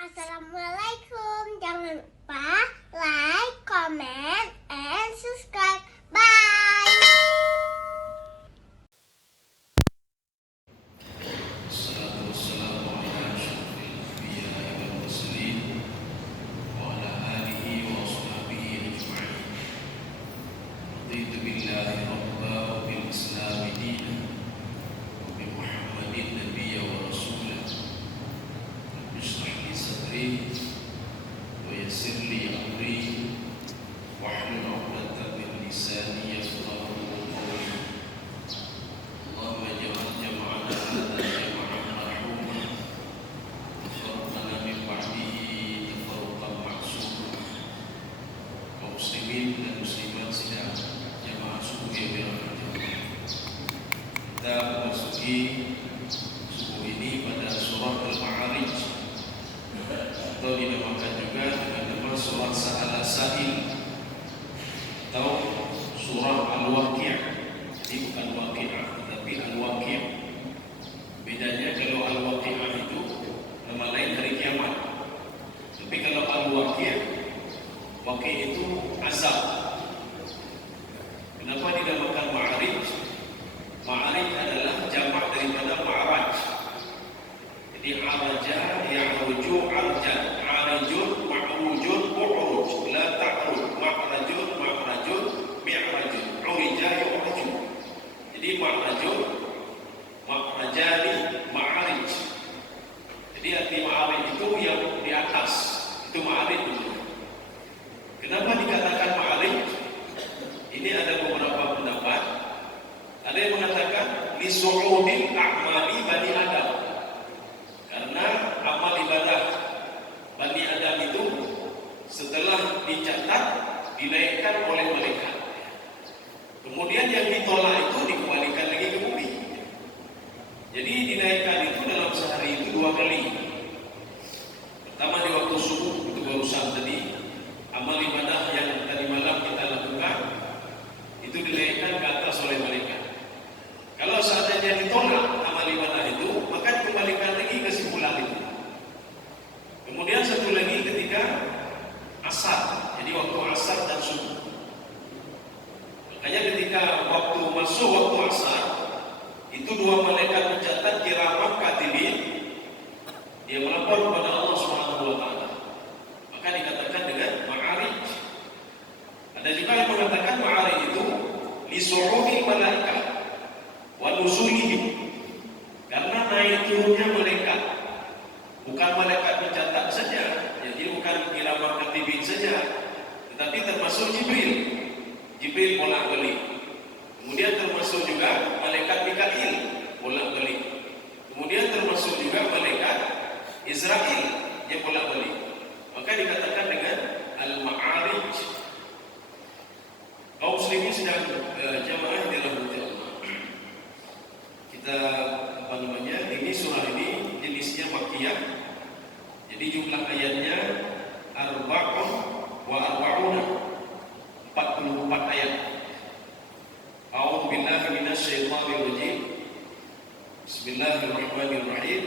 Assalamualaikum. Jangan lupa like, comment, and subscribe. Bye. Muslimin dan muslimat sidang jamaah subuh yang dirahmati. Kita memasuki subuh ini pada surah Al-Ma'arij atau dinamakan juga dengan nama surah Sa'ala Sa'il atau surah Al-Waqi'ah. Jadi bukan Waqi'ah tetapi Al-Waqi'ah. Bedanya kalau Al-Waqi'ah itu nama lain dari kiamat. Tapi kalau Al-Waqi'ah, Waqi' itu azab. Kenapa dinamakan Ma'arij? Ma'arij adalah jamak daripada Ma'raj. Jadi araja ya'ruju arjan, arijun ma'rujun u'ruj, la ta'ruj, ma'rajun ma'rajun mi'rajun, urija yu'ruju. Jadi ma'rajun, ma'rajani, Ma'arij. Jadi arti Ma'arij itu yang di atas, itu Ma'arij itu. Kenapa dikatakan Ma'arij? Ini ada beberapa pendapat. Ada yang mengatakan lisu'udil a'mali Bani Adam. Karena amal ibadah Bani Adam itu setelah dicatat dinaikkan oleh malaikat. Kemudian yang ditolak itu dikembalikan lagi ke bumi. Jadi dinaikkan itu dalam sehari itu 2 kali. Pertama di waktu subuh, itu barusan tadi. Amal ibadah yang tadi malam kita lakukan itu dinaikkan ke atas oleh malaikat. Kalau seandainya ditolak amal ibadah itu, maka dikembalikan lagi ke simpulan itu. Kemudian satu lagi ketika asar, jadi waktu asar dan subuh. Makanya ketika waktu masuk waktu asar, itu 2 malaikat mencatat kiramah katibin, dia melapor kepada Allah Subhanahu wa taala. Maka dikatakan dengan Ma'arij. Ada juga yang mengatakan Ma'arij itu lisu'udi malaikat wa nuzulihim, karena naik turunnya malaikat. Bukan malaikat mencatat saja, jadi bukan kiramah katibin saja, tetapi termasuk Jibril. Jibril bolak-balik. Kemudian termasuk juga malaikat Mikail bolak-balik. Kemudian termasuk juga malaikat Israel yang bolak-balik. Maka dikatakan dengan Al-Ma'arij. Kaum muslimin sedang jamaah di dalam Allah. Kita ini surah ini jenisnya Makkiyah. Jadi jumlah ayatnya arba'un wa arba'una, 44 ayat. A'udzu billahi minasy syaithanir rajim. Bismillahirrahmanirrahim.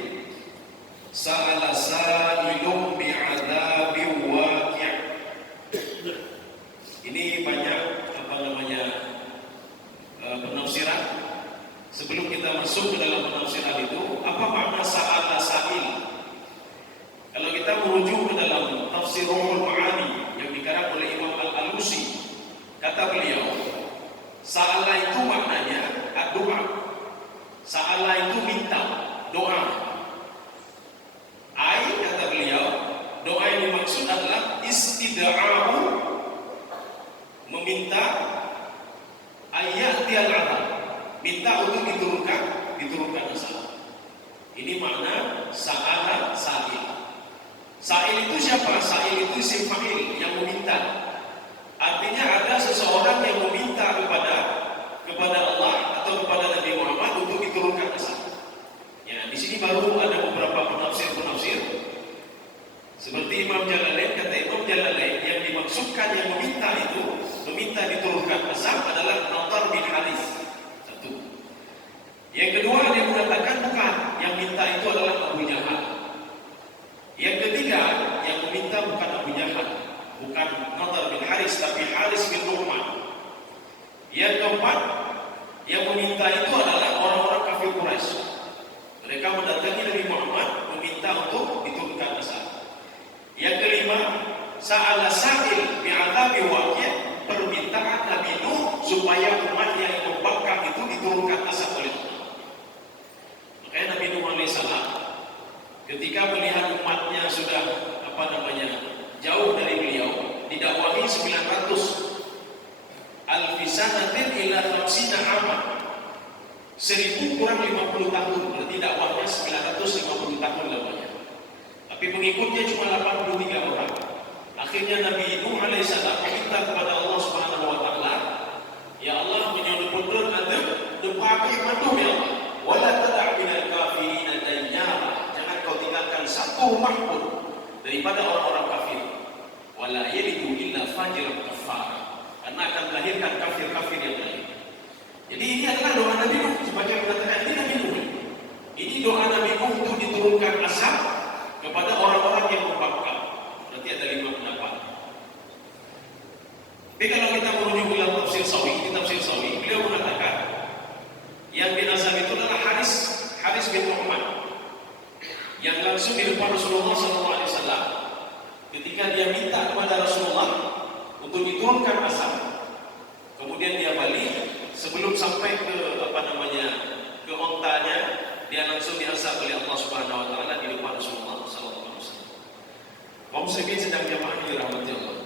Sa'ala sa'ilun bi'adzabin waqi'. Ini banyak penafsiran. Sebelum kita masuk ke dalam penafsiran itu, apa makna sa'ala sa'il? Kalau kita merujuk ke dalam tafsir Ruhul Ma'ani yang dikarang oleh Imam Al-Alusi, kata beliau, sa'ala itu maknanya doa. Sa'ala itu minta, doa. Kata beliau, doa yang dimaksud adalah istida'ahu, meminta ayat tial-adab, minta untuk diturunkan azab. Ini makna sa'ala sa'il. Sa'il itu siapa? Sa'il itu isim fa'il, yang meminta. Artinya ada seseorang yang meminta kepada Allah atau kepada Nabi Muhammad untuk diturunkan azab. Ya, di sini baru ada beberapa penafsir. Seperti Imam Jalalain, kata Imam Jalalain, yang dimaksudkan yang meminta diturunkan azab adalah Nadar bin Harith. Satu. Yang kedua, dia mengatakan bukan, yang minta itu adalah Abu Jahal. Yang ketiga, ketika melihat umatnya sudah jauh dari beliau, didakwahi 900 alfisanatin ila 50 aman, 1000 kurang 50 tahun, berarti dakwahnya 950 tahun lamanya. Tapi pengikutnya cuma 83 orang. Akhirnya Nabi Nuh alaihissalam meminta kepada Allah Subhanahu wa taala, ya Allah, menyuruh putun ada depakai mandu ya Allah, wala tada' minal kafirin dayyara, jangan kau tinggalkan satu rumah pun daripada orang-orang kafir, wala yalidu illa fajiran kafara, karena akan melahirkan kafir-kafir yang lain. Jadi ini adalah doa Nabi Nuh, sebagai mengatakan ini Nabi Nuh. Ini doa Nabi Nuh untuk diturunkan azab kepada orang-orang yang membangkang. Berarti ada 5 pendapat. Tapi kalau kita merujuk dalam tafsir Sawi, beliau mengatakan yang binazab itu adalah Haris bin Muhammad, yang langsung di depan Rasulullah SAW ketika dia minta kepada Rasulullah untuk diturunkan azab. Kemudian dia balik, sebelum sampai ke ke ontanya, dia langsung diazab oleh Allah Subhanahu wa taala di depan Rasulullah SAW. Kaum muslimin sedang jamaah dirahmati Allah.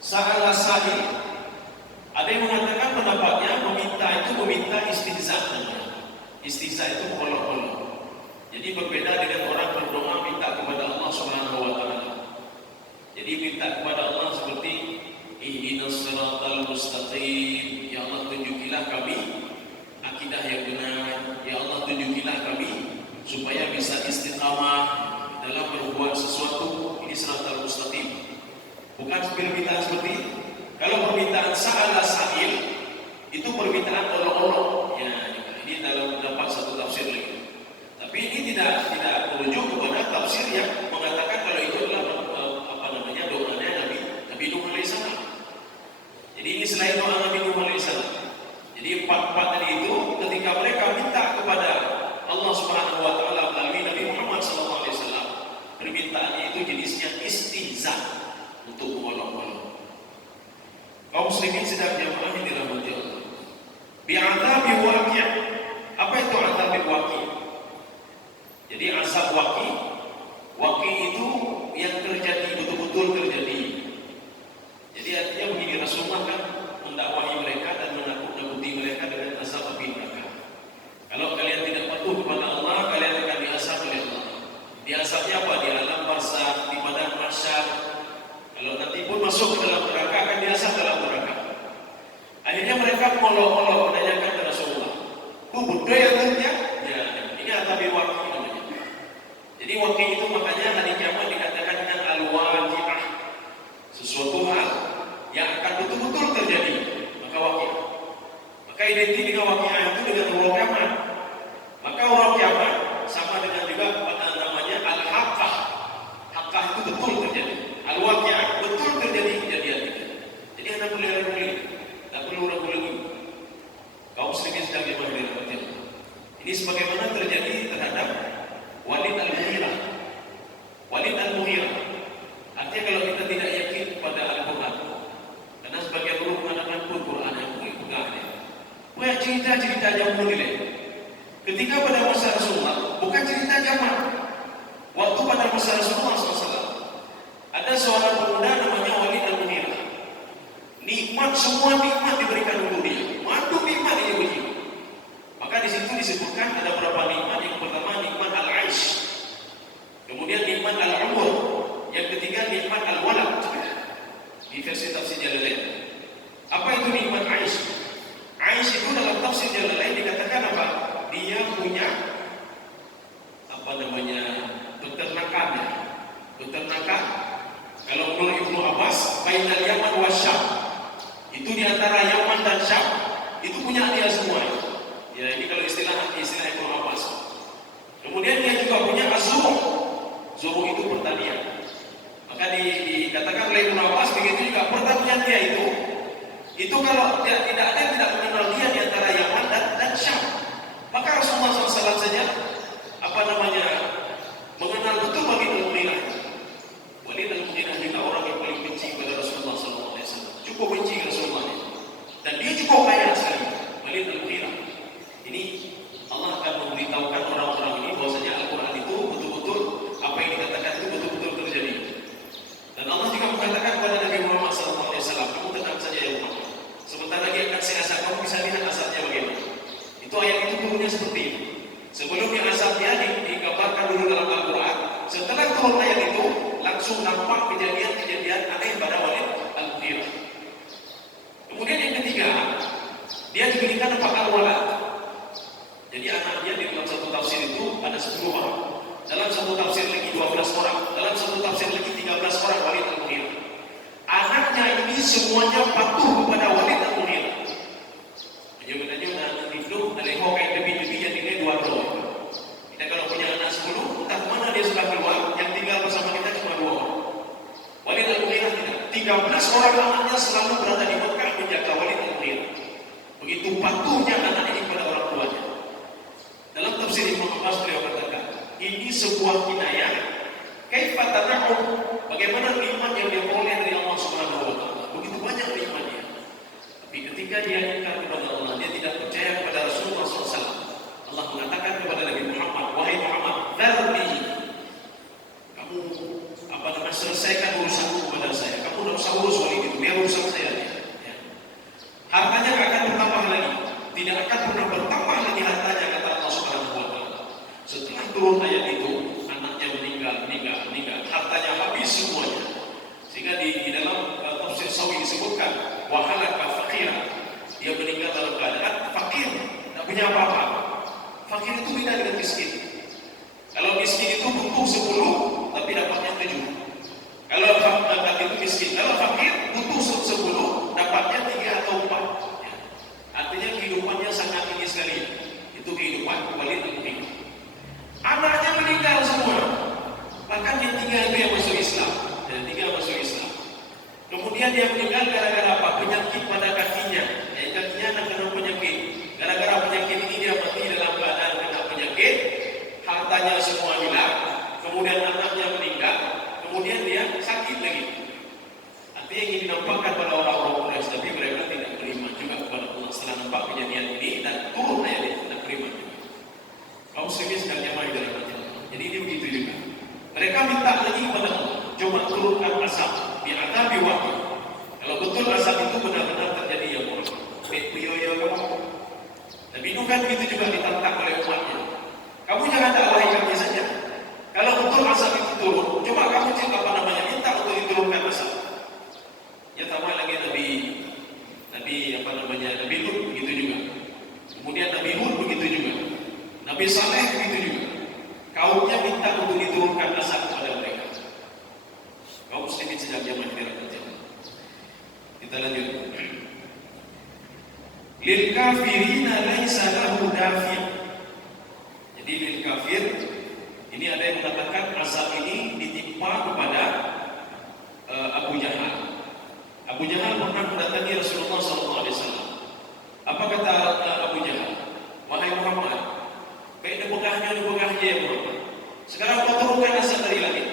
Sa'ala sa'il, ada yang mengatakan pendapatnya meminta istihza. Istihza itu mengolok-olok. Jadi berbeda dengan orang berdoa minta kepada Allah Subhanahu wa taala. Jadi minta kepada Allah seperti ihdinas siratal mustaqim, ya Allah tunjukilah kami akidah yang benar, ya Allah tunjukilah kami supaya bisa istiqamah dalam berbuat sesuatu, ini siratal mustaqim. Bukan permintaan seperti itu. Kalau permintaan sa'ala sa'il itu permintaan olok-olok. Ya, ini dalam dapat satu tafsir lagi. Tapi ini tidak merujuk kepada tafsir yang mengatakan kalau itu adalah doanya Nabi Nuh alaihissalam. Jadi ini selain doa Nabi Nuh alaihissalam. Jadi empat tadi itu ketika mereka minta kepada Allah Subhanahu wa taala melalui Nabi Muhammad sallallahu alaihi wasallam, permintaannya itu jenisnya istihza, untuk mengolok-olok. Kaum muslimin sedang jamaah yang dirahmati Allah. Bi'adzabi waqi'. Apa itu adzabi waqi'? Jadi azab waqi'. Waqi' itu yang terjadi, betul-betul terjadi. Jadi artinya begini, Rasulullah kan mendakwahi mereka dan menakut-nakuti mereka dengan azab api neraka. Kalau kalian tidak patuh kepada Allah, kalian akan diazab oleh Allah. Diazabnya apa? Di alam barzakh, di padang mahsyar. Kalau nanti pun masuk ke dalam neraka, akan diazab dalam neraka. Akhirnya mereka mengolok-olok menanyakan kepada Rasulullah, budaya yang ya? Ya, ini adzabi waqi' namanya. Jadi waqi' itu makanya hari kiamat dikatakan dengan al-waqi'ah, sesuatu hal yang akan betul-betul terjadi, maka waqi'. Maka identik dengan waqi'ah itu dengan huruf kiamat. Maka huruf kiamat sama dengan juga namanya al-haqqah. Haqqah itu betul terjadi. Al-waqi'ah betul terjadi kejadian itu. Jadi anda boleh ragu-ragu, tak perlu ragu-ragu. Kaum muslimin sedang dimahirkan. Ini sebagaimana terjadi terhadap Walid al-Mughirah. Walid al-Mughirah. Artinya kalau kita tidak yakin pada Al-Quran, karena sebagian guru mengatakan pun Quran yang pegang dia. Banyak cerita-cerita jauh nilai. Ketika pada masa Rasulullah, bukan cerita zaman. Waktu pada masa Rasulullah SAW, ada seorang pemuda namanya Walid al-Mughirah. Semua nikmat diberikan untuk dia. Madu nikmat dia uji. Maka di situ disebutkan ada beberapa nikmat. Yang pertama nikmat al-aish, kemudian nikmat al-umur, yang ketiga nikmat al-walad. Di versi tafsir Jalalain. Apa itu nikmat aish? Aish itu dalam tafsir Jalalain dikatakan apa? Dia punya peternakan. Kalau menurut Ibnu Abbas, bainal Yaman wa Syam, itu di antara Yaman dan Syam, itu punya dia semua. Ya, ini kalau istilah Ibnu Abbas. Kemudian dia juga punya az-zuruh. Zuruh itu pertanian. Maka dikatakan oleh Ibnu Abbas begitu juga pertanian dia itu kalau tidak ada yang tidak mengenal dia di antara Yaman dan Syam. Maka Rasulullah SAW saja mengenal betul Walid al-Mughirah. Walid al-Mughirah juga orang yang paling benci kepada Rasulullah SAW. Cukup benci kepada Rasulullah. Dan dia cukup kaya sekali. Walid al-Mughirah. Ini Allah akan memberitahukan orang-orang ini bahwasanya Al-Quran itu Sebelumnya azabnya digambarkan dulu dalam Al-Quran. Setelah turun ayat itu, langsung nampak kejadian-kejadian aneh pada Walid Al-Mughirah. Kemudian yang ketiga, dia diberikan nama Al-Walad. Jadi anaknya di dalam satu tafsir itu ada 10 orang. Dalam satu tafsir lagi 12 orang. Dalam satu tafsir lagi 13 orang Walid Al-Mughirah. Anaknya ini semuanya patuh kepada Walid Al-Mughirah. Baju-baju anak itu aleho kayak debi-debi yang ini 2 orang. Kita kalau punya anak 10, entah mana dia sudah keluar, yang tinggal bersama kita cuma 2 orang. Walid Al-Mughirah tidak. 13 orang anaknya selalu berada di Mekah menjaga Walid Al-Mughirah. Begitu patuhnya anak ini pada orang tuanya. Dalam tafsir Ibnu Abbas beliau katakan, ini sebuah kinayah kaifa tad'u, bagaimana iman yang dia peroleh dari Allah Subhanahu wa taala. Begitu banyak imannya. Tapi ketika dia ingkar kepada Allah, dia tidak percaya kepada Rasulullah SAW. Allah mengatakan kepada Nabi Muhammad, wahai Muhammad, dzarni, kamu selesaikan urusanmu kepada saya. Kamu tidak usah urus Walid itu, biar urusan saya. Ya. Hartanya akan bertambah lagi, tidak akan pernah bertambah lagi hartanya, kata Allah Subhanahu wa taala. Setelah turun ayat itu, anaknya meninggal, hartanya habis semuanya. Sehingga di dalam tafsir Sawi disebutkan wahalaka fakir, dia meninggal dalam keadaan fakir, tidak punya apa-apa. Fakir itu beda dengan miskin. Kalau miskin itu butuh 10 tapi dapatnya 7. Kalau fakir itu miskin, kalau fakir butuh 10 dapatnya 3 atau 4. Ya. Artinya kehidupannya sangat tinggi sekali. Itu kehidupan Walid Al-Mughirah. Anaknya meninggal semua. Bahkan yang 3 itu yang masuk Islam. Dan 3 masuk Islam. Kemudian dia meninggal gara-gara apa? Penyakit pada kakinya. Kakinya anak kena penyakit. Gara-gara penyakit ini dia mati dalam keadaan kena penyakit. Hartanya semua hilang. Kemudian anaknya meninggal. Kemudian dia sakit lagi. Artinya ingin dinampakkan pada orang-orang Quraisy, tapi mereka tidak terima juga kepada Allah setelah nampak kejadian ini dan turun ayat itu tidak terima juga. Kaum muslimin sedang jamaah dari macam. Jadi ini begitu juga. Mereka minta lagi kepada Allah, coba turunkan azab di adabi wahyu. Kalau betul azab itu benar-benar terjadi ya Allah. Tapi itu kan begitu juga ditantang oleh umatnya. Kamu jangan dakwahi kami saja. Kalau betul azab itu turun, coba kamu cek minta untuk diturunkan azab. Ya tambah lagi Nabi Lut begitu juga. Kemudian Nabi Hud begitu juga. Nabi Saleh begitu juga. Kaumnya minta untuk diturunkan azab kepada mereka. Kaum muslimin sejak zaman dirahmati. Kita lanjut. Lil kafirina laisa lahu dafi'. Jadi lil kafir ini ada yang mengatakan azab ini ditimpa kepada Abu Jahal. Abu Jahal pernah mendatangi Rasulullah SAW. Apa kata Abu Jahal? Wahai Muhammad, kayak ada begahnya ya Muhammad. Sekarang kau turunkan azab dari langit.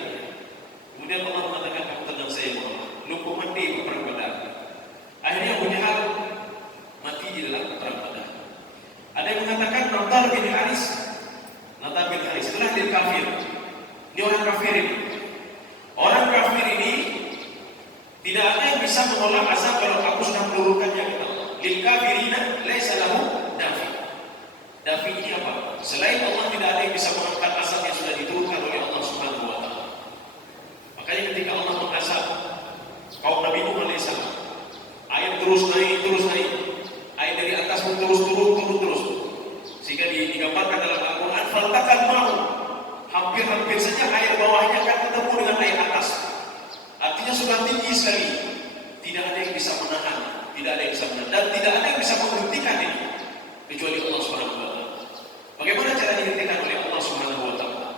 Kemudian Allah mengatakan, kamu tenang saya Muhammad. Lu kau mati di perang Badar. Akhirnya Abu Jahal mati di dalam perang Badar. Ada yang mengatakan Nadar bin Haris. Setelah dia kafir. Ini orang kafir ini. Orang kafir ini tidak ada yang bisa menolak azab kalau aku sudah menurunkannya kata Allah. Lil kafirina laisa lahu dafi'. Dafi ini apa? Selain Allah tidak ada yang bisa mengangkat azab yang sudah diturunkan oleh Allah Subhanahu wa taala. Makanya ketika Allah mengazab kaum Nabi Nuh alaihissalam, air terus naik. Air dari atas pun terus turun. Sehingga digambarkan dalam Al-Quran, faltakan mau. Hampir saja air bawahnya akan ketemu dengan air atas. Artinya sudah tinggi sekali. Tidak ada yang bisa menahan. Dan tidak ada yang bisa menghentikan ini. Kecuali Allah Subhanahu wa taala. Bagaimana cara dihentikan oleh Allah Subhanahu wa taala?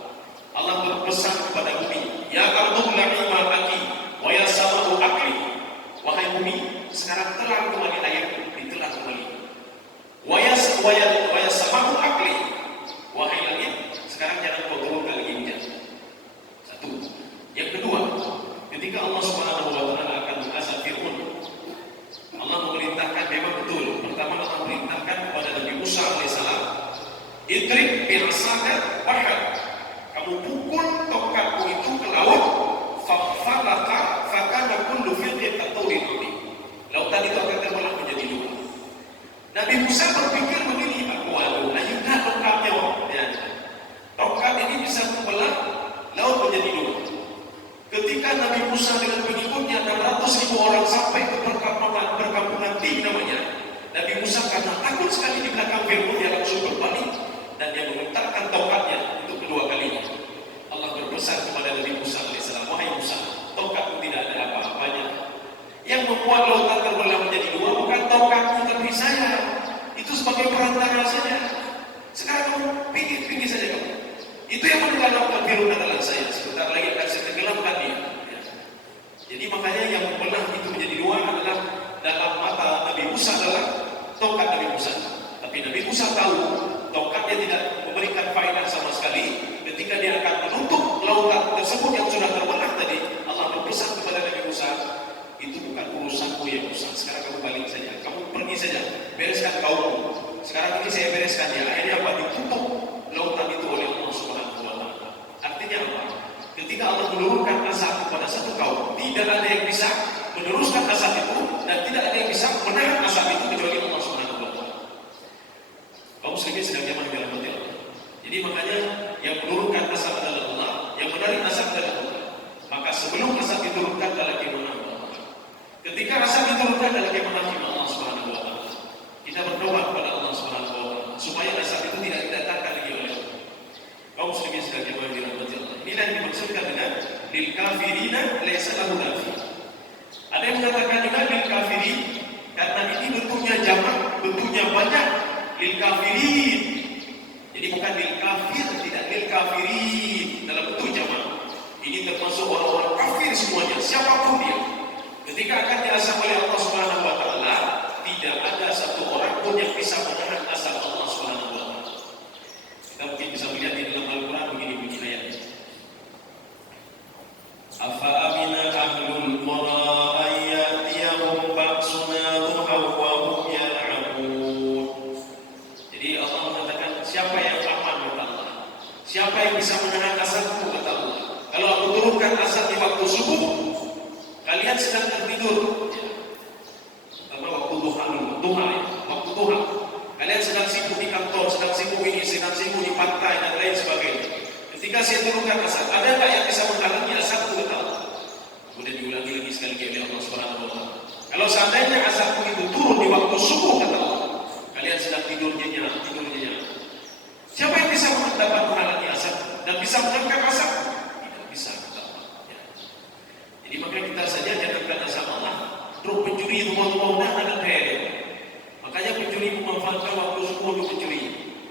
Allah berpesan kepada bumi, ya ardhu bla'i ma'aki, wa ya sama'u aqli. Wahai bumi, sekarang telan kembali air, ditelan kembali. Wa ya sama'u aqli. Wahai langit, sekarang jangan kau turunkan lagi hujan. Satu. Yang kedua, ketika Allah Subhanahu wa taala akan mengazab Fir'aun, Allah memerintahkan memang betul. Pertama Allah memerintahkan kepada Nabi Musa alaihissalam, idrib bi'asaka wahad. Kamu pukul tongkatmu itu ke laut, fa'falaka fakana kullu firqin katawrin azim. Lautan itu akan terbelah menjadi 2. Nabi Musa berpikir begini, waduh, ayunan tongkatnya. Ya, meletakkan tongkatnya untuk kedua kalinya. Allah berpesan kepada Nabi Musa alaihissalam, wahai Musa, tongkatku tidak ada apa-apanya. Yang membuat lautan terbelah menjadi dua bukan tongkatku tapi saya. Itu sebagai perantara saja. Sekarang kamu pinggir saja kamu. Itu yang menenggelamkan Fir'aun adalah saya. Sebentar lagi akan saya tenggelamkan dia. Jadi makanya yang membelah itu menjadi dua adalah dalam mata Nabi Musa adalah tongkat Nabi Musa. Tapi Nabi Musa tahu tongkatnya tidak memberikan faedah sama sekali. Ketika dia akan menutup lautan tersebut yang sudah terbelah tadi, Allah berpesan kepada Nabi Musa, itu bukan urusanku ya Musa. Sekarang kamu balik saja, kamu pergi saja, bereskan kaummu. Sekarang ini saya bereskan ya. Akhirnya apa? Ditutup lautan itu oleh Allah Subhanahu wa Ta'ala. Artinya apa? Ketika Allah menurunkan azab kepada satu kaum, tidak ada yang bisa meneruskan azab itu dan tidak ada yang bisa menahan azab itu kecuali Allah Subhanahu wa Ta'ala. Kaum muslimin sedang jamaah dalam hati Allah. Jadi makanya yang menurunkan azab adalah Allah, yang menarik azab adalah Allah. Maka sebelum azab diturunkan adalah kemenangan Allah. Ketika azab diturunkan adalah kemenangan Allah Subhanahu wa Ta'ala. Kita berdoa kepada Allah Subhanahu wa Ta'ala supaya azab itu tidak didatangkan lagi oleh Allah. Kaum muslimin sedang jamaah dalam hati Allah. Inilah yang dimaksudkan dengan lil kafirina laisa lahu nafi. Ada yang mengatakan juga lil kafirin karena ini bentuknya jamak, bentuknya banyak. Lil kafirin. Jadi bukan lil kafir, tidak lil kafirin dalam bentuk jamak. Ini termasuk orang-orang kafir semuanya, siapapun dia. Ketika akan diazab oleh Allah Subhanahu wa Ta'ala, tidak ada satu orang pun yang bisa menahan azab Allah Subhanahu wa Ta'ala. Kita mungkin bisa melihat di dalam Al-Quran begini bunyi ayatnya. Afa amina ahlul qura ayyatiyahum ba'suna duhan wa hum yal'abun. Jadi Allah mengatakan, siapa yang aman kata Allah? Siapa yang bisa menahan azabku kata Allah? Kalau aku turunkan azab di waktu subuh, kalian sedang tertidur. Apa waktu duha waktu duha. Kalian sedang sibuk di kantor, sedang sibuk ini, sedang sibuk di pantai dan lain sebagainya. Ketika saya turunkan azab, ada nggak yang bisa menghalangi azabku kata Allah? Kemudian diulangi lagi sekali oleh Allah Subhanahu wa Ta'ala. Kalau seandainya azabku itu turun di waktu subuh kata Allah, kalian sedang tidur nyenyak. Siapa yang bisa dapat menghalangi azab dan bisa mengangkat azab? Tidak bisa kata Allah. Ya. Jadi makanya kita saja jangan kena azab Allah. Terus pencuri rumah-rumah dan kaya. Makanya pencuri memanfaatkan waktu subuh untuk mencuri.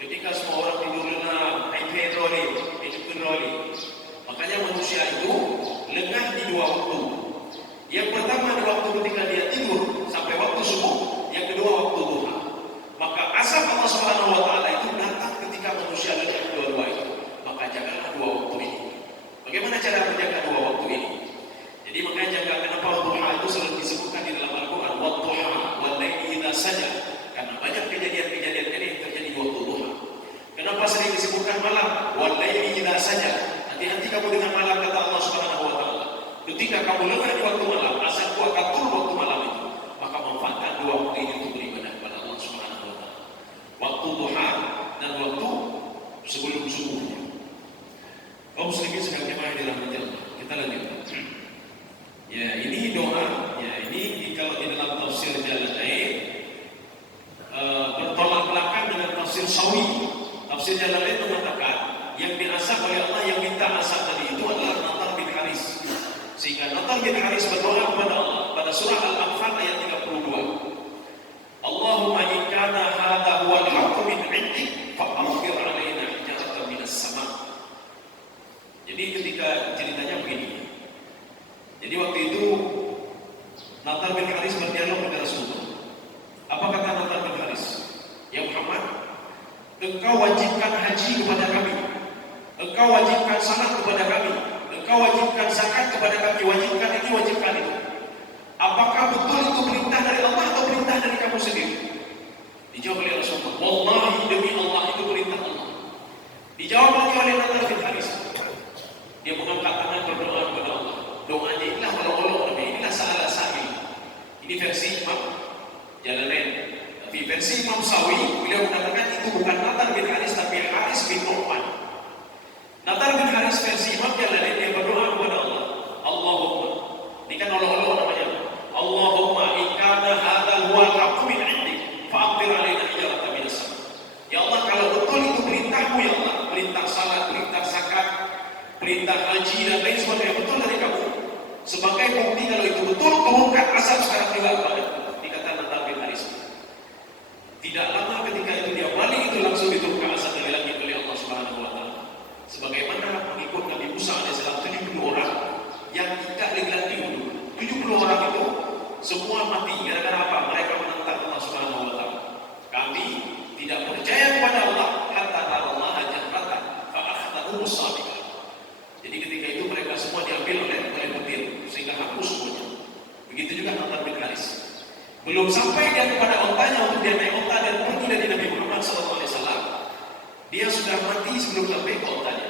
Ketika semua orang tidur lengah, makanya manusia itu lengah di dua waktu. Yang pertama di waktu ketika dia tidur sampai waktu subuh, yang kedua waktu duha. Maka azab Allah Subhanahu wa Ta'ala itu datang ketika manusia lengah dua-dua itu. Maka jagalah dua waktu ini. Bagaimana cara menjaga dua waktu ini? Jadi makanya jaga, kenapa duha itu selalu disebutkan di dalam Al-Quran, wadduha wal-laili idza saja. Karena banyak kejadian-kejadian ini yang terjadi di waktu duha. Kenapa sering disebutkan malam? Wal-laili idza saja. Hati-hati kamu dengan malam kata Allah Subhanahu wa Ta'ala. Ketika kamu lengah di waktu malam, azabku akan turun waktu malam itu. Maka manfaatkan dua waktu ini untuk beribadah kepada Allah Subhanahu wa Ta'ala. Waktu duha dan waktu sebelum subuhnya. Kaum muslimin sedang jemaah di dalam Allah. Kita lanjut. Ya, ini doa. Ya, ini kalau di dalam tafsir Jalalain bertolak belakang dengan tafsir Sawi. Tafsir Jalalain mengatakan yang diazab oleh Allah, yang minta azab tadi itu adalah Natar bin Haris. Sehingga Natar bin Haris berdoa kepada Allah pada surah Al-Anfal ayat 32. Allahumma in kana hadha huwa al-haqqu min 'indik fa'amtir 'alaina hijaratan minas sama'. Jadi ketika ceritanya begini. Jadi waktu itu Natar bin Haris berdialog dengan Rasulullah. Apa kata Natar bin Haris? Ya Muhammad, engkau wajibkan haji kepada kami. Engkau wajibkan salat kepada kami. Engkau wajibkan zakat kepada kami. Wajibkan ini, wajibkan itu. Apakah betul itu perintah dari Allah atau perintah dari kamu sendiri? Dijawab oleh Rasulullah, wallahi demi Allah itu perintah Allah. Dijawab lagi oleh Natar bin Haris. Dia mengangkat tangan berdoa kepada Allah. Doanya inilah walau inilah salah sahih. Ini versi Imam Jalalain. Tapi versi Imam Sawi, beliau mengatakan itu bukan Natar bin Haris tapi Haris bin Nu'man. Natar bin Haris versi Imam Jalalain yang berdoa kepada Allah. Allahumma, ini kan Allah namanya. Allahumma in kana hadzal huwa al-haqqu min 'indik fa'amtir 'alaina hijaratan minas sama'. Ya Allah, kalau betul itu perintahmu ya Allah, perintah haji dan lain sebagainya betul dari kamu, sebagai bukti kalau itu betul, turunkan asap sekarang juga kepada dikatakan Natal bin Haris. Tidak lama ketika itu dia balik, itu langsung diturunkan asap dari langit oleh Allah Subhanahu wa taala. Sebagaimana pengikut Nabi Musa alaihissalam 70 orang yang tidak lagi dulu. 70 orang itu semua mati gara-gara apa? Mereka menentang Allah Subhanahu wa taala. Kami tidak percaya kepada Allah hatta narallaha jahratan fa akhadhahum as-sabiqah. Jadi ketika itu mereka semua diambil oleh petir sehingga hapus semuanya. Begitu juga Natal bin Haris. Belum sampai dia kepada ontanya untuk dia naik onta dan pergi dari Nabi Muhammad SAW, dia sudah mati sebelum sampai ke ontanya.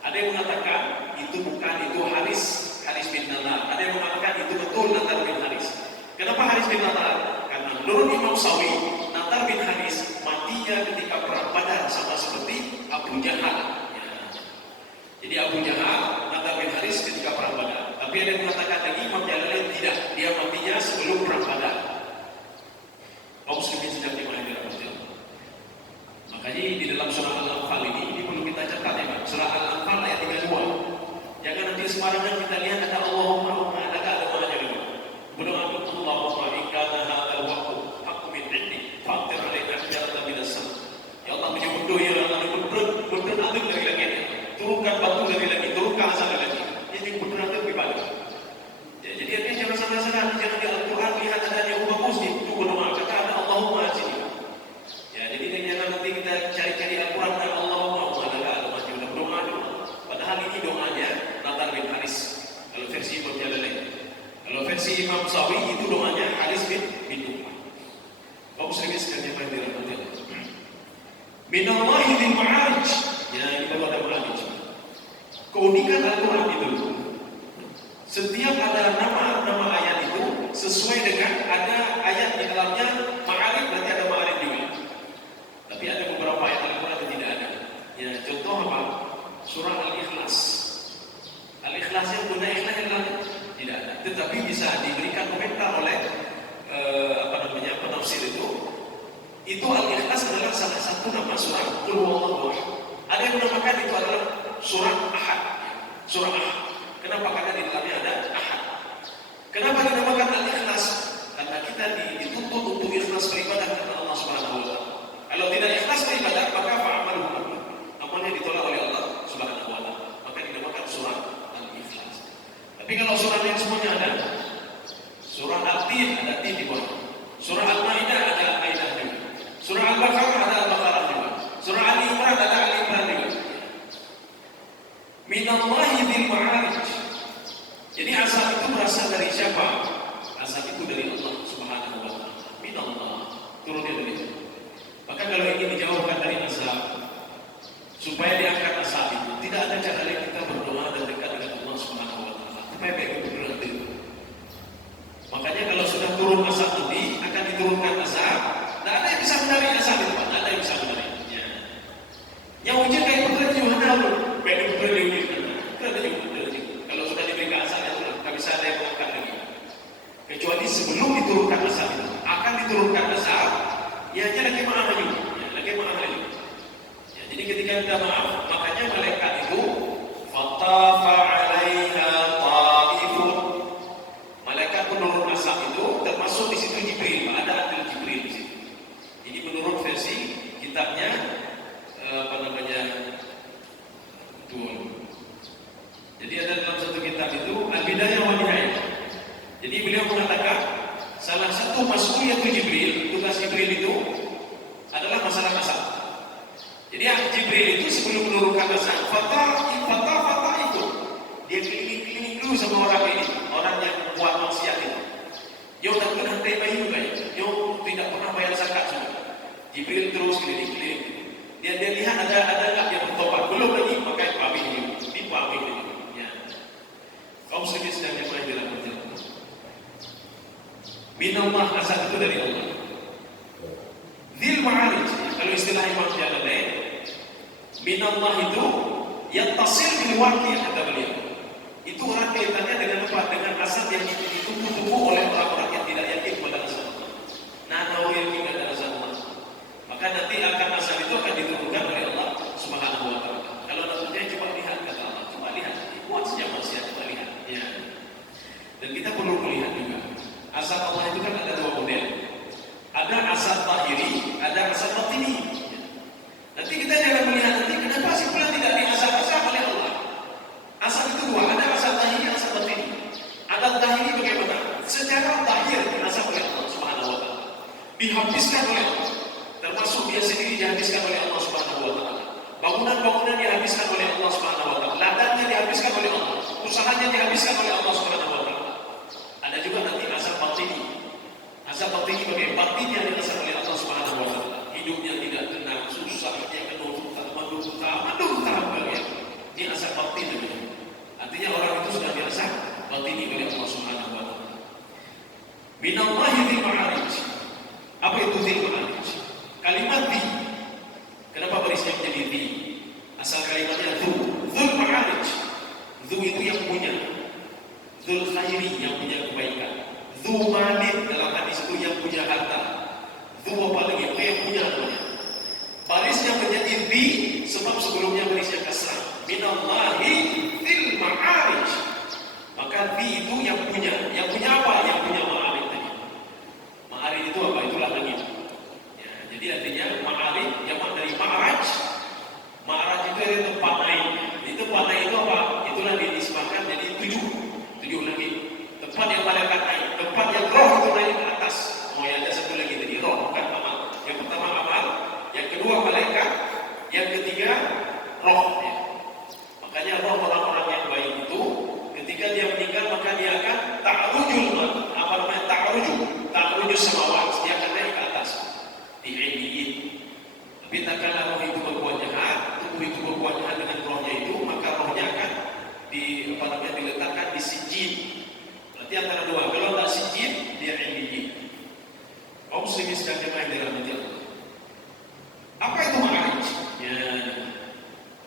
Ada yang mengatakan itu bukan, itu Haris bin Nalar. Ada yang mengatakan itu betul Natal bin Haris. Kenapa Haris bin Nalar? Karena menurut Imam Sawi, Natal bin Haris matinya ketika perang Badar sama seperti Abu Jahal. Jadi Abu Jahal, Natal bin Haris ketika perang Badar. Tapi ada yang mengatakan lagi Imam Jalalain tidak, dia matinya sebelum perang Badar. Kaum muslimin sedang dimana dia. Makanya di dalam surah Al-Anfal ini perlu kita catat ya Pak. Surah Al-Anfal ayat 32. Jangan nanti sembarangan kita lihat ada Allahumma ada doanya dulu. Berdoa Allahumma in kana hadzal waqtu haqqun min 'indik fa'tir 'alaina hijaratan minas sama. Ya Allah menyebut ya Allah betul azab dari langit. Turunkan batu dari langit, turunkan asap dari langit. Ini betul azab ibadah. Ya, jadi artinya jangan salah-salah, jangan di Al-Quran lihat adanya ubah muslim, itu berdoa kata ada Allahumma sini. Ya, jadi jangan nanti kita cari-cari Al-Quran dan Allahumma ada masih udah berdoa dulu. Padahal ini doanya Natal bin Haris. Kalau versi Imam Jalalain. Kalau versi Imam Sawi itu doanya Haris bin Umar. Kaum muslimin sekalian yang dirahmati Allah. Minallahi dzil ma'arij. Ya, kita ada ma'arij. Keunikan Al-Quran itu, setiap ada nama ayat itu sesuai dengan ada ayat di dalamnya ma'arij, berarti ada ma'arij juga. Tapi ada beberapa ayat Al-Quran yang tidak ada. Ya, contoh apa? Surah Al-Ikhlas. Al-Ikhlas yang guna ikhlas yang lain tidak ada. Tetapi bisa diberikan komentar oleh penafsir itu. Itu Al-Ikhlas adalah salah satu nama surah Qul Huwallahu Ahad. Ada yang menamakan itu adalah surah Ahad. Surah Ahad. Kenapa? Karena di dalamnya ada Ahad. Kenapa dinamakan Al-Ikhlas? Karena kita dituntut untuk ikhlas beribadah kepada Allah Subhanahu wa taala. Kalau tidak ikhlas beribadah, maka fa'amaluhu mardud. Amalnya ditolak oleh Allah Subhanahu wa taala. Maka dinamakan surah Al-Ikhlas. Tapi kalau surah yang semuanya ada, surah Al-Tin ada tin di bawah. Surah Al-Maidah ada Al-Maidah juga. Surah Al-Baqarah ada Al-Baqarah juga. Surah Ali Imran ada Ali Imran juga. Minallahi dzil ma'arij. Jadi asal itu berasal dari siapa? Asal itu dari Allah Subhanahu wa taala. Minallah, turunnya dari Allah. Maka kalau ingin dijauhkan dari azab, supaya diangkat azab itu, tidak ada cara lain kita berdoa dan dekat dengan Allah Subhanahu wa taala. Supaya baik benar itu. Makanya kalau sudah turun azab nanti akan diturunkan azab. Tidak ada yang bisa menarik azab itu, Pak. Tidak ada yang bisa menariknya. Yang ujian kayak betul juga ada. Baik betul diujikan. Tidak ada juga. Kalau sudah diberikan azab itu, tidak bisa ada yang mengangkat lagi. Kecuali sebelum diturunkan azab itu, akan diturunkan azab. Ya, dia lagi maaf lagi. Lagi maaf lagi. Ya, jadi ketika minta maaf, makanya malaikat itu fatafa 'alaiha ta'ifun. Malaikat penurun azab itu termasuk di situ Jibril, ada Jibril di situ. Ini menurut versi kitabnya Jadi ada dalam satu kitab itu Al-Bidayah wa Nihayah. Jadi beliau mengatakan salah satu mas'uliyatu Jibril, tugas Jibril itu adalah masalah azab. Jadi Jibril itu sebelum menurunkan azab, fatah itu dia keliling-keliling dulu sama orang ini, orang yang buat maksiat itu. Dia tak pernah terima juga, dia tidak pernah bayar zakat juga. Jibril terus keliling-keliling. Dia lihat ada nggak dia bertobat, belum lagi pakai pabih ini, di pabih ini. Ya. Kaum muslimin sedang dimulai dalam perjalanan. Minallah, asal itu dari Allah. Dzil ma'arij, kalau istilah Imam Jalalain, minallah itu yattasil bil waqi' kata beliau. Itu orang kaitannya dengan apa? Dengan asal yang ditunggu-tunggu oleh orang-orang yang tidak yakin pada asal Allah. Nah, tahu yang tidak ada asal Allah. Maka nanti akan asal itu akan diturunkan oleh Allah Subhanahu wa taala. Kalau nantinya coba lihat kata Allah, coba Bangunan-bangunan dihabiskan oleh Allah Subhanahu wa taala. Ladangnya dihabiskan oleh Allah. Usahanya dihabiskan oleh Allah Subhanahu wa taala. Ada juga nanti azab batini. Azab batini bagaimana? Batinnya dirasakan oleh Allah Subhanahu wa taala. Hidupnya tidak tenang, susahnya menderita ya. Ini azab batin namanya. Artinya orang itu sudah biasa batini oleh Allah Subhanahu wa taala. Minallahi dzil ma'arij. Apa itu dzil ma'arij? Kalimat di. Kenapa barisnya menjadi di? Asal kalimatnya dzul ma'arij. Dzul itu yang punya. Dzul khairi yang punya kebaikan. Dzul malin dalam hadis itu yang punya harta. Dzul apa lagi? Itu yang punya namanya. Barisnya menjadi di sebab sebelumnya barisnya kasrah. Minallahi dzil ma'arij. Maka di itu yang punya. Yang punya apa? Yang punya ma'arij tadi. Ma'arij itu apa? Itulah langit. Ya, jadi artinya ma'arij yang dari ma'araj. Ma'araj itu ada tempat naik. Di tempat naik itu apa? Itulah dinisbahkan jadi tujuh langit. Tempat yang malaikat naik. Tempat yang roh itu naik ke atas. Oh ya, ada satu lagi tadi, roh bukan amal. Yang pertama amal, yang kedua malaikat, yang ketiga roh. Ya. Makanya roh orang-orang yang baik itu ketika dia meninggal maka dia akan ta'rujul samawat, dia akan naik ke atas di ilmiyin. Tapi tak kala roh itu berbuat jahat, tubuh itu berbuat jahat dengan rohnya itu, maka rohnya akan diletakkan di sijin. Berarti antara dua. Kalau tak sijin, dia ilmiyin. Kaum muslimin sedang jemaah dirahmati Allah. Apa itu ma'arij? Ya.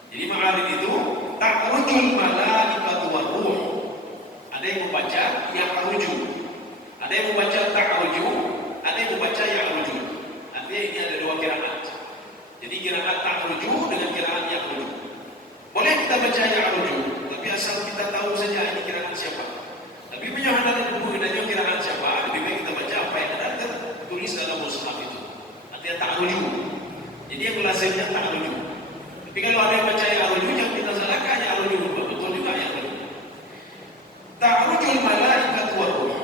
Jadi ma'arij itu ta'rujul malaikatu war ruh. Ada yang membaca ya'ruju. Ada yang membaca ta'ruju, ada yang membaca ya'ruju. Artinya ini ada dua qiraat. Jadi qiraat ta'ruju dengan qiraat ya'ruju. Boleh kita baca ya'ruju, tapi asal kita tahu saja ini qiraat siapa. Tapi penyahadat buku ini qiraat siapa, lebih baik kita baca apa yang ada tertulis dalam mushaf itu. Artinya ta'ruju. Jadi yang lazimnya ta'ruju. Tapi kalau ada yang baca ya'ruju, yang kita salahkan ya'ruju, betul juga ya'ruju. Ta'rujul malaikatu war ruh.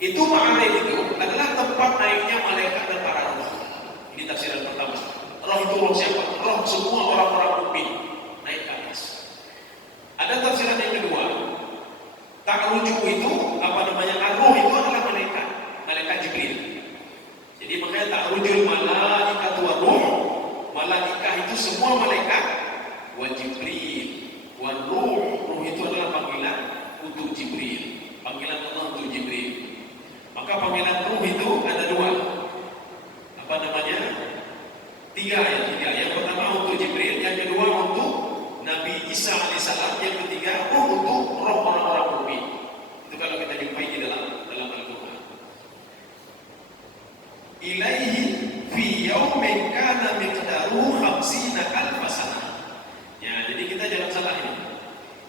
Itu ma'arij itu adalah tempat naiknya malaikat dan para roh. Ini tafsiran pertama. Roh itu roh siapa? Roh semua orang-orang mukmin naik ke atas. Ada tafsiran yang kedua. Ta'ruju itu ar-ruh itu adalah malaikat Jibril. Jadi makanya ta'rujul malaikatu war ruh. Malaikat itu semua malaikat wa Jibril. Wa ruh itu adalah panggilan untuk Jibril. Panggilan Allah untuk Jibril. Maka panggilan ruh itu ada dua. Tiga. Yang pertama untuk Jibril, yang kedua untuk Nabi Isa alaihissalam, yang ketiga untuk roh orang-orang mukmin. Itu kalau kita jumpai di dalam Al-Quran. Ilaihi fi yaumin kana miqdaruhu 50,000 sanah. Ya, jadi kita jangan salah ini.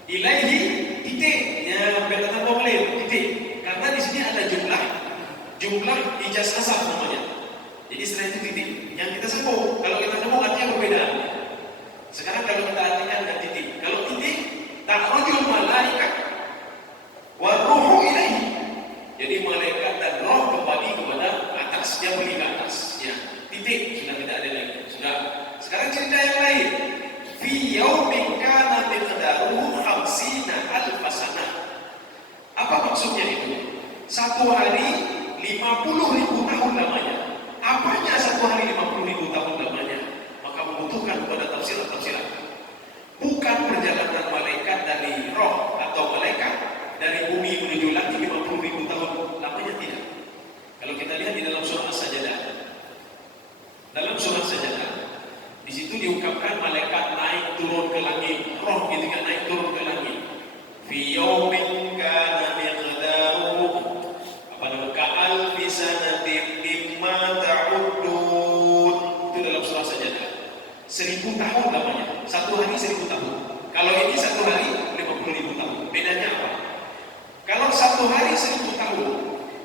Ilaihi titik, ya benar boleh titik. Karena di sini ada jumlah ijaz asal namanya. Jadi setelah itu titik. Yang kita sebut, kalau kita sebut artinya berbeda. Sekarang kalau kita artikan dengan titik. Kalau titik, ta'rujul malaikat wa ruhu ilaihi. Jadi malaikat dan roh kembali kepada atas. Dia pergi ke atas. Ya, titik sudah tidak ada lagi. Sudah. Sekarang cerita yang lain. Fi yaumin kana miqdaruhu 50,000 sanah. Apa maksudnya itu? Satu hari 50.000 tahun lamanya. Apanya satu hari 50.000 tahun lamanya? Maka membutuhkan kepada tafsiran. Bukan perjalanan malaikat dari roh atau malaikat dari bumi menuju langit 50.000 tahun lamanya, tidak. Kalau kita lihat di dalam surah As-Sajdah, di situ diungkapkan malaikat naik turun ke langit, roh gitu kan naik turun ke langit. Fi yaumin kana miqdaruhu ka'alfi sanatin mimma ta'uddun. Itu dalam surah Sajdah. 1000 tahun namanya. Satu hari 1000 tahun. Kalau ini satu hari 50.000 tahun. Bedanya apa? Kalau satu hari 1000 tahun,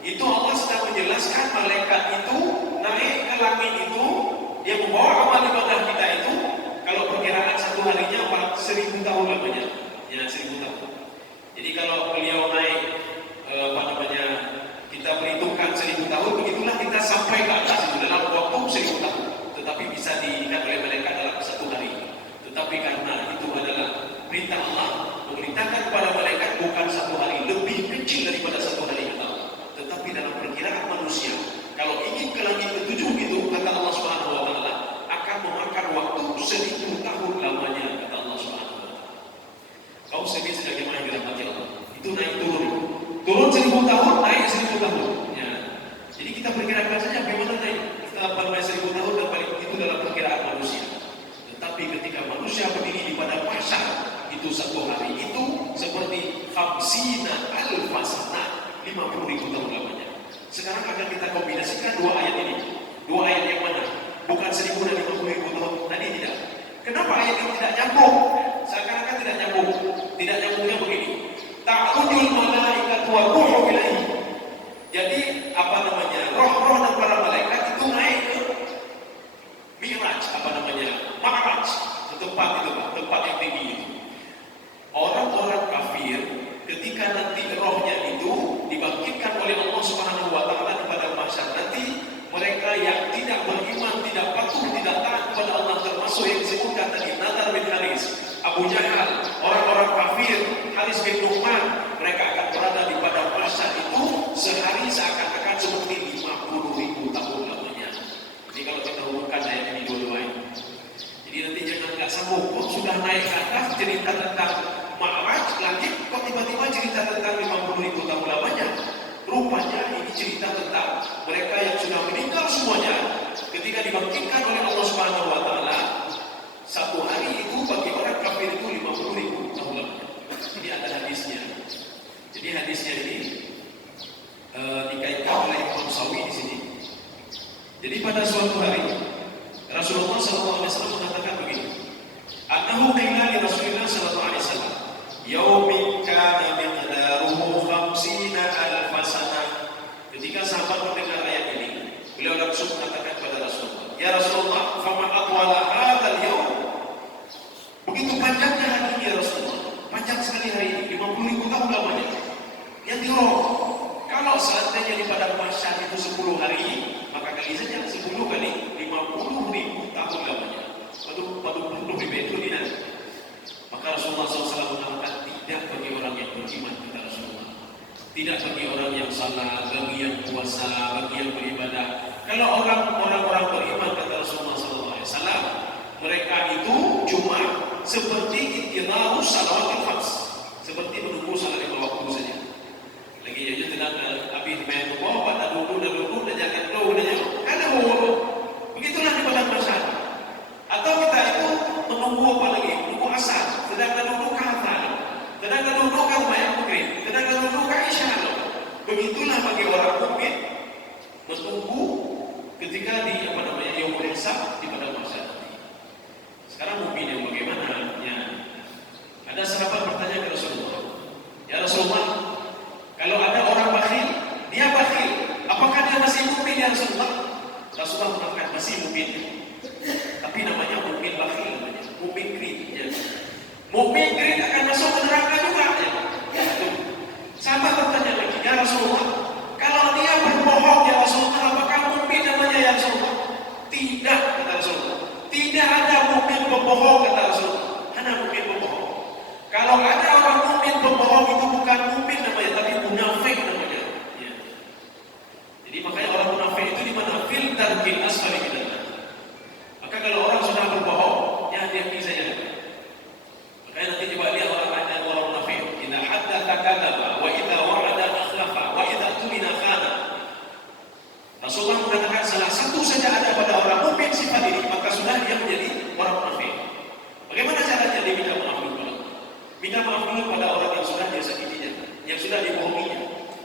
itu Allah sedang menjelaskan malaikat itu naik ke langit itu, dia membawa amal ibadah kita itu. Kalau perkiraan satu harinya 1000 tahun namanya. Ya, 1000 tahun. Jadi kalau beliau naik kita perhitungkan 1000 tahun, begitulah kita sampai ke atas itu dalam waktu 1000 tahun. Tetapi bisa diingat oleh malaikat dalam satu hari. manusia berdiri di padang mahsyar itu satu hari itu seperti khamsina alfasana, 50.000 tahun lamanya. Sekarang akan kita kombinasikan dua ayat ini. Dua ayat yang mana? Bukan 1.050.000 tahun tadi, tidak. Kenapa ayat ini tidak nyambung? Seakan-akan tidak nyambung. Tidak nyambungnya begini. Ta'rujul malaikatu wa ruhu ilaihi. Jadi apa namanya? Roh-roh dan para malaikat itu naik ke Mi'raj, apa namanya? Ma'raj, tempat itu, Pak, tempat yang tinggi itu. Orang-orang kafir ketika nanti rohnya itu dibangkitkan oleh Allah Subhanahu wa taala kepada mahsyar nanti, mereka yang tidak beriman, tidak patuh, tidak taat kepada Allah, termasuk yang disebutkan tadi Nadar bin Haris, Abu Jahal, orang-orang kafir, Haris bin Nu'man, mereka akan berada di padang mahsyar itu sehari seakan-akan seperti 50.000 tahun lamanya. Jadi kalau kita hubungkan ayat ini dua-dua ini, jadi nanti jangan nggak sambung, kok sudah naik ke atas cerita tentang Ma'raj langit, kok tiba-tiba cerita tentang 50.000 tahun lamanya. Rupanya ini cerita tentang mereka yang sudah meninggal semuanya ketika dibangkitkan oleh Allah Subhanahu wa taala. Satu hari itu bagi orang kafir itu 50.000 tahun lamanya. Ini ada hadisnya. Jadi hadisnya ini dikaitkan oleh Imam Sawi di sini. Jadi pada suatu hari Rasulullah SAW mengatakan begini. Annahu qila li Rasulillah SAW, yaumin kana miqdaruhu 50 alf sanah. Ketika sahabat mendengar ayat ini, beliau langsung mengatakan kepada Rasulullah, ya Rasulullah, fama atwala hadzal yaum. Begitu panjangnya hari ini ya Rasulullah, panjang sekali hari ini, 50.000 tahun lamanya. Yang diroh, kalau seandainya di padang mahsyar itu 10 hari, maka kali saja 10 kali 50.000 tahun lamanya. Waduh, penuh itu tidak. Maka Rasulullah SAW mengatakan, tidak bagi orang yang beriman kepada Rasulullah, tidak bagi orang yang salat, bagi yang puasa, bagi yang beribadah. Kalau orang-orang beriman kata Rasulullah SAW, mereka itu cuma seperti intidaru salawatul khams, seperti menunggu salat 5 waktu saja. Lagi aja tidak habis main bola, pada duduk dan jangan dulu dan jangan. Ada bola. Begitulah di padang mahsyar. Atau kita itu menunggu apa lagi? Menunggu asar. Sedangkan duduk kahar, sedangkan duduk kahmayang mungkin, sedangkan duduk kaisha. Begitulah bagi orang mukmin menunggu ketika di apa namanya yaumul hisab di padang mahsyar. Sekarang mukmin yang bagaimana? Ya. Ada sahabat bertanya ke Rasulullah, ya Rasulullah, kalau ada orang bakhil, dia bakhil, apakah dia masih mukmin ya Rasulullah? Rasulullah mengatakan masih mukmin. Tapi namanya mukmin bakhil, namanya mukmin kering. Ya. Mukmin kering akan masuk ke neraka juga. Ya. Sahabat bertanya lagi, ya Rasulullah, kalau dia berbohong ya Rasulullah, apakah mukmin namanya ya Rasulullah? Tidak, kata Rasulullah. Tidak ada mukmin pembohong, kata Rasulullah. Hanya mukmin pembohong. Kalau ada orang mukmin pembohong itu bukan mukmin namanya, tapi munafik namanya. Ya. Jadi makanya orang munafik itu di mana? Fil darkil asfali minan nar. Maka kalau orang sudah berbohong, ya hati-hati saja. Makanya nanti coba lihat orang munafik. Idza haddatsa kadzaba wa idza wa'ada akhlafa wa idza tumina khana. Rasulullah mengatakan salah satu saja ada pada orang mukmin sifat ini, maka sudah dia menjadi orang munafik. Bagaimana caranya dia minta maaf dulu? Minta maaf dulu pada orang yang sudah dia sakitinya, yang sudah dibohonginya.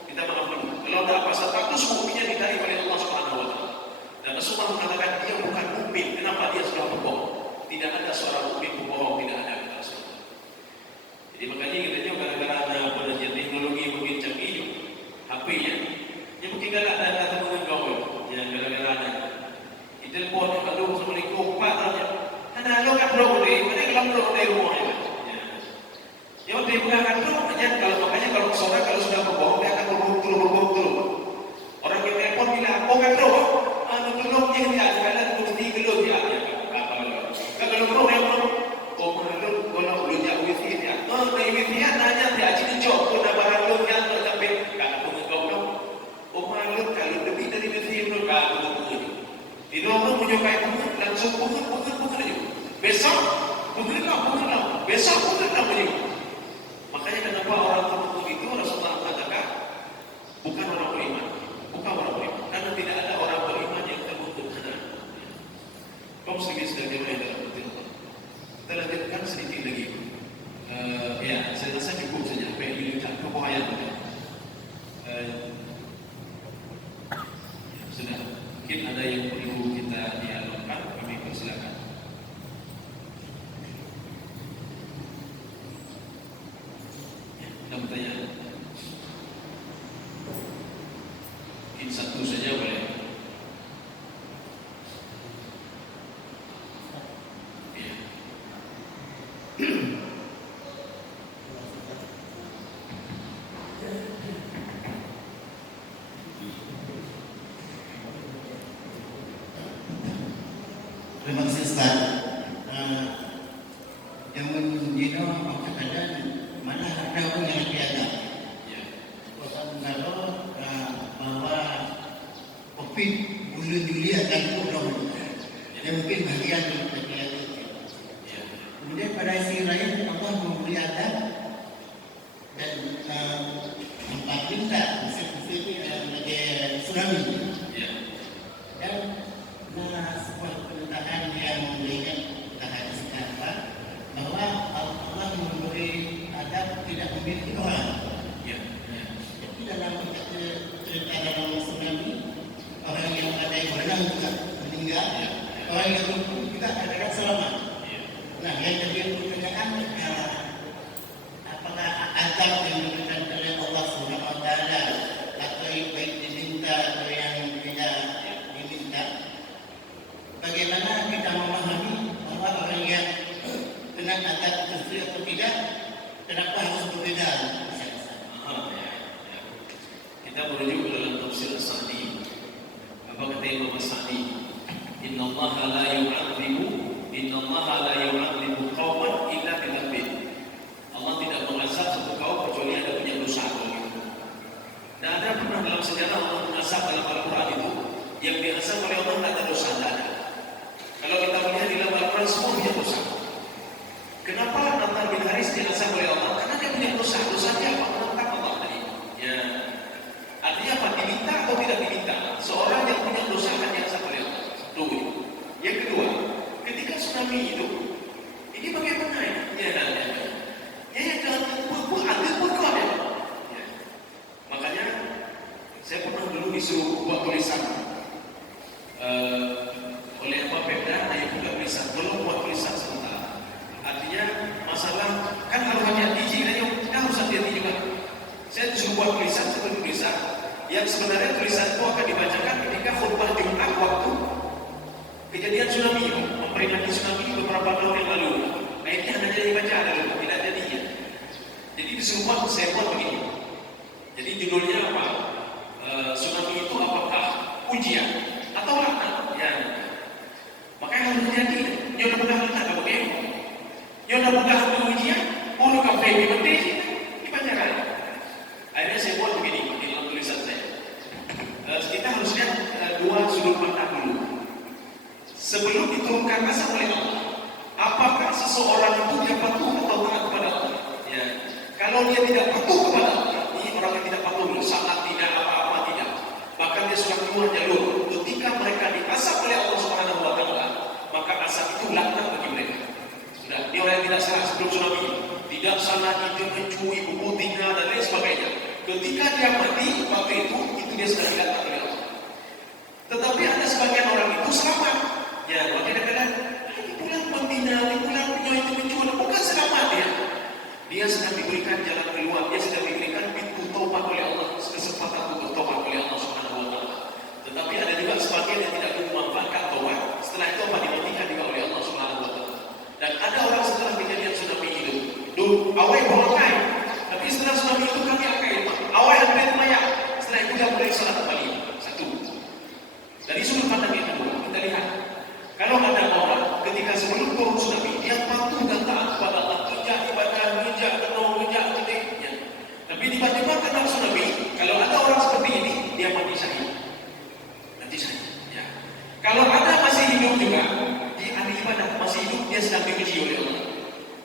Minta maaf dulu. Kalau ada apa status mukminnya ditarik oleh Allah Subhanahu wa taala. Dan Rasulullah mengatakan dia bukan mukmin. Kenapa dia sudah berbohong? Tidak ada seorang mukmin berbohong, tidak ada kata Rasulullah. Jadi makanya kita juga gara-gara ada penelitian teknologi mungkin canggih, HP-nya, ya mungkin galak dan kata mengenggau, ya gara-gara ada. Di telepon, kalau Assalamualaikum, Pak, tanya, ada lo kat bro ni, mana kelam bro dari rumahnya? Ya, dia bukan kat bro, kalau makanya kalau seorang kalau sudah berbohong dia akan berbohong terus. Orang yang telepon bilang, oh kat bro, belum dia ada bukti belum dia ada. Kalau bro yang belum, oh belum, kalau belum jauh wifi dia, dari wifi nanya dia jadi job, pun ada barang belum yang sampai kalau pengegau dong, oh malu kalau lebih dari wifi belum kalau begini. Di nomor menyukai bunga langsung bunga aja. Besok bunga, besok bunga begini. Makanya kenapa orang tertentu itu Rasulullah mengatakan bukan orang beriman, karena tidak ada orang beriman yang terbentuk. Ya, saya rasa cukup saja apa yang diucapkan ke bawah ayat itu. Sudah, mungkin ada yang perlu kita dialogkan, kami persilakan. Ada pertanyaan? Mungkin satu saja boleh. Ya. Terima kasih Ustaz. Yang menjadi kadang mana ada orang yang tiada. Ya. Kalau bahwa COVID bulan Juli akan turun, jadi mungkin bagian dari itu. Ya. Kemudian pada isi raya Allah memberi adab dan empat minta seperti lagi tsunami. Ya. Dan sebuah pernyataan yang mengingat hadis kata bahwa Allah memberi adab tidak memiliki orang. Ya. Ya. Tapi dalam cerita dalam tsunami, orang yang ada yang berenang juga meninggal, orang yang lumpuh juga ada selamat. Nah, yang jadi pertanyaan apakah adab yang diberikan oleh Allah Subhanahu Wa Taala atau yang baik diminta atau yang tidak diminta? Bagaimana kita memahami bahwa orang yang kena adab tersebut atau tidak, kenapa harus berbeda? Kita merujuk dalam tafsir As-Sa'di. Apa kata Imam As-Sa'di? Inna Allah la yu'adzibu qauman illa bi dzambin. Allah tidak mengazab satu kaum kecuali ada punya dosa. Dan ada pernah dalam sejarah Allah mengazab dalam Al-Quran itu yang diazab oleh Allah tidak ada dosa, tidak ada. Kalau kita melihat di dalam Al-Quran semua punya dosa. Kenapa Nathar bin Haris diazab oleh Allah? Karena dia punya dosa. Dosanya apa? Menentang Allah tadi. Ya. Artinya apa? Diminta atau tidak diminta? Seorang yang punya dosa akan diazab oleh Allah. Tunggu. Yang kedua, ketika tsunami itu, ini bagaimana ya? Ya, jangan adil berkuat ya. Makanya saya pernah dulu disuruh buat tulisan oleh Pemda, saya juga tulisan, belum buat tulisan sementara. Artinya masalah kan harus hati-hati, kita harus hati-hati juga. Saya disuruh buat tulisan, satu tulisan yang sebenarnya tulisan itu akan dibacakan ketika khutbah Jumat waktu kejadian tsunami, memperingati tsunami beberapa tahun yang lalu. Akhirnya hanya jadi baca dulu, tidak jadi ya. Jadi disuruh buat, saya buat begini. Jadi judulnya apa? Tsunami itu apakah ujian atau laknat? Ya. Makanya harus jadi. Yang mudah laknat apa bagaimana? Yang mudah ujian, orang kafe di mana? Dibaca kan? Akhirnya saya buat begini di dalam tulisan saya. Kita harus lihat dua sudut pandang dulu. Sebelum diturunkan azab oleh Allah, apakah seseorang itu dia patuh atau taat kepada Allah? Ya. Kalau dia tidak patuh kepada Allah, ini orang yang tidak patuh, salat tidak apa-apa tidak, bahkan dia sudah keluar jalur. Ketika mereka diazab oleh Allah Subhanahu Wa Taala, maka azab itu laknat bagi mereka. Sudah, dia orang yang tidak salah sebelum tsunami, tidak salah itu mencuri buku tinggal dan lain sebagainya. Ketika dia mati, waktu itu dia sudah dilaknat oleh Allah. Tetapi ada sebagian orang itu selamat. Ya, kadang-kadang ini pulang pembina, ini pulang punya itu mencuri, bukan selamat dia. Dia sedang diberikan jalan keluar, dia sedang diberikan pintu taubat oleh Allah, kesempatan untuk bertobat oleh Allah Subhanahu Wa Taala. Tetapi ada juga sebagian yang tidak memanfaatkan taubat, setelah itu apa dimatikan juga oleh Allah Subhanahu Wa Taala. Dan ada orang setelah kejadian tsunami itu, awal bolongai, tapi setelah tsunami itu kami akan awal hampir maya, setelah itu dia boleh salat kembali. Satu. Dari sudut pandang yang kedua, kita lihat. Kalau ada orang ketika sebelum turun tsunami, dia patuh dan taat kepada Allah, kerja ibadah, kerja penuh, kerja ya. Tapi tiba-tiba kena tsunami, kalau ada orang seperti ini, dia mati syahid. Mati syahid. Ya. Kalau ada masih hidup juga, dia ahli ibadah, masih hidup, dia sedang diuji oleh Allah.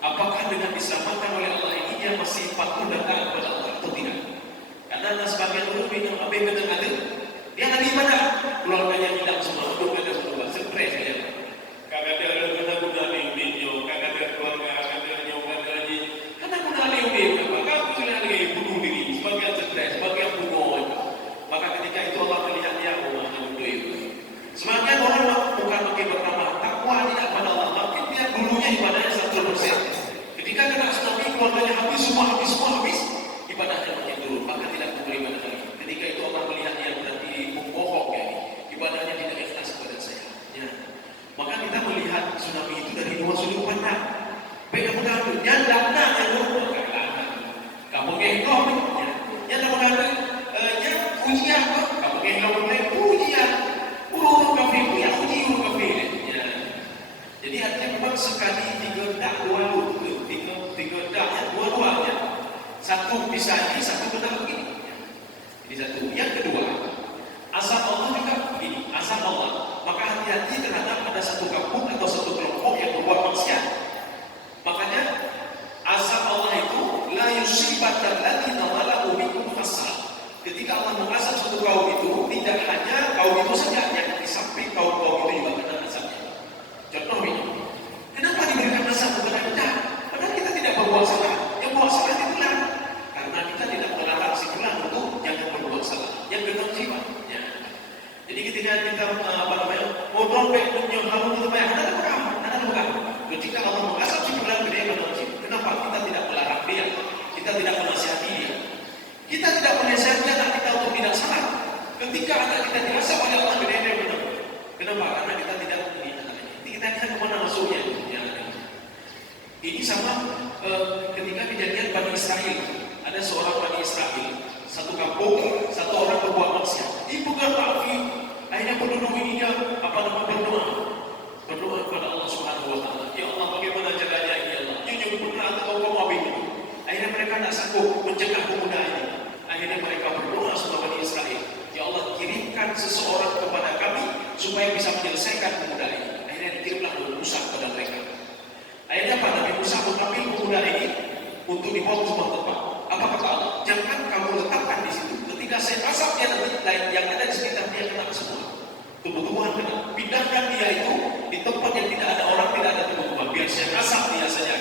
Apakah dengan diselamatkan oleh Allah ini dia masih patuh dan taat kepada Allah atau tidak? Karena ada sebagian orang yang apa yang ada, dia ahli ibadah, keluarganya hilang semua, hidup ada semua, stres dia. Kagak ada guna-guna video, kagak ada keluarga, kagak ada nyoba lagi. Karena guna satu bisa ini, satu benar begini. Jadi satu. Yang kedua, azab Allah juga begini, azab Allah. Maka hati-hati terhadap ada satu kampung atau satu kelompok yang berbuat maksiat. Makanya azab Allah itu la yusibatal ladzina zalamu minhum khassah. Ketika Allah mengazab satu kaum itu, tidak hanya kaum itu saja yang di samping kaum-kaum itu juga kena azabnya. Contoh ini, kenapa diberikan azab kepada kita? Padahal kita tidak berbuat salah. Yang buat salah itu fulan. Karena kita tidak melarang si fulan untuk jangan berbuat salah. Yang kedua jiwa. Ya. Jadi ketika kita mau dompet yang kamu itu banyak, ada bukan? Ketika Allah mengazab si fulan dia menajib. Kenapa kita tidak melarang dia? Kita tidak menasihati dia. Kita tidak menasihati anak kita untuk tidak salah. Ketika anak kita diazab oleh Allah dia benar. Kenapa? Karena kita tidak mengingat anak ini. Kita kemana masuknya? Ya. Ini sama ketika kejadian Bani Israel. Ada seorang Bani Israel, satu kampung, satu orang berbuat maksiat. Ibu kata, akhirnya penduduk ini dia berdoa kepada Allah Subhanahu Wa Taala. Ya Allah, bagaimana caranya ini Allah? Yang pernah tahu kamu abis ini. Akhirnya mereka tak sanggup mencegah pemuda ini. Akhirnya mereka berdoa sama Bani Israel. Ya Allah, kirimkan seseorang kepada kami supaya bisa menyelesaikan pemuda ini. Akhirnya dikirimlah Musa kepada mereka. Akhirnya Pak Nabi Musa mengambil pemuda ini untuk dibawa ke sebuah tempat. Apa kata Allah? Jangan kamu letakkan di situ. Ketika saya asapnya nanti yang ada di sekitar dia kena semua. Tumbuh-tumbuhan kena. Pindahkan dia itu di tempat yang tidak ada orang, tidak ada tumbuh-tumbuhan. Biar saya asap dia saja